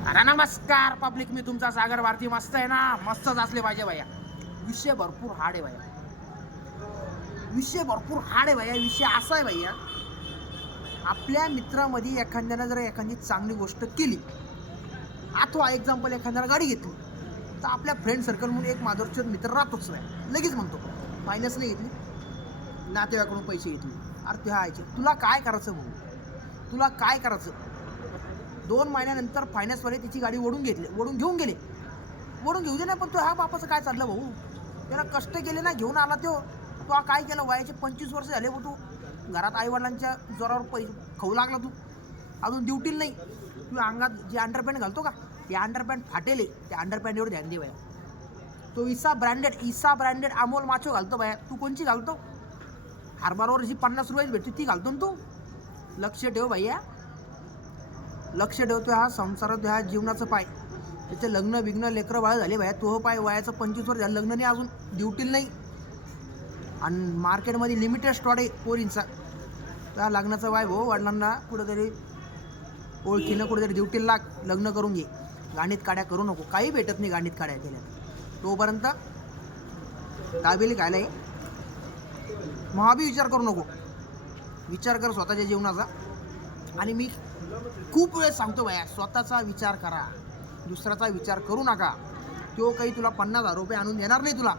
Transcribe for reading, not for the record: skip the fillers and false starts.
अरे नमस्कार पब्लिक, मी तुमचा सागर भारती. मस्त आहे ना? मस्तच असले पाहिजे भैया. विषय भरपूर हार्ड आहे भैया. विषय असा आहे भैया, आपल्या मित्रामध्ये एखाद्यानं जर एखादी चांगली गोष्ट केली, अथवा एक्झाम्पल एखाद्याला गाडी घेतली, तर आपल्या फ्रेंड सर्कल म्हणून एक माधुरचंद मित्र राहतोच नाही. लगेच म्हणतो फायनान्स नाही घेतली, नातेवाईकडून पैसे घेतले. अरे ते हायचे, तुला काय करायचं भाऊ? तुला काय करायचं? 2 महिन्यानंतर फायनान्सवाले तिची गाडी ओढून घेऊन गेले. ओढून घेऊ दे ना, पण तो हा बापाचं काय चाललं भाऊ? त्याला कष्ट केले ना, घेऊन आला तो. तो हा काय केलं? वयाचे 25 वर्ष झाले भाऊ. तू घरात आईवडिलांच्या जोरावर पैसे खाऊ लागला. तू अजून ड्युटीला नाही. तू अंगात जे अंडरपॅन्ट घालतो का, ते अंडरपॅन्ट फाटेले. त्या अंडरपॅन्टवर ध्यान दे बाया. तो इसा ब्रँडेड अमोल माचो घालतो बाया. तू कोणची घालतो? हार्बरवर जी 50 रुपये भेटते ती घालतो ना तू. लक्ष ठेव भैया, लक्ष ठेवतो. हा संसारात ह्या जीवनाचं पाय. त्याचे लग्न बिग्न लेकरं बाळ झाले भाया. तो पाय वयाचं 25 वर्ष झालं, लग्न नाही अजून, ड्युटीला नाही. आणि मार्केटमध्ये लिमिटेड स्टॉक आहे पोरींचा. त्या लग्नाचं वाय भाऊ, वडिलांना कुठंतरी ओळखीनं कुठेतरी ड्युटीला लाग, लग्न करून घे. गाणीत काड्या करू नको. काही भेटत नाही गाणीत काड्या केल्या तोपर्यंत. दाबेली खायला आहे, महाबी विचार करू नको. विचार कर स्वतःच्या जीवनाचा. आणि मी खूप वेळेस सांगतो बाया, स्वतःचा विचार करा, दुसऱ्याचा विचार करू नका. तो काही तुला 50,000 रुपये आणून देणार नाही तुला.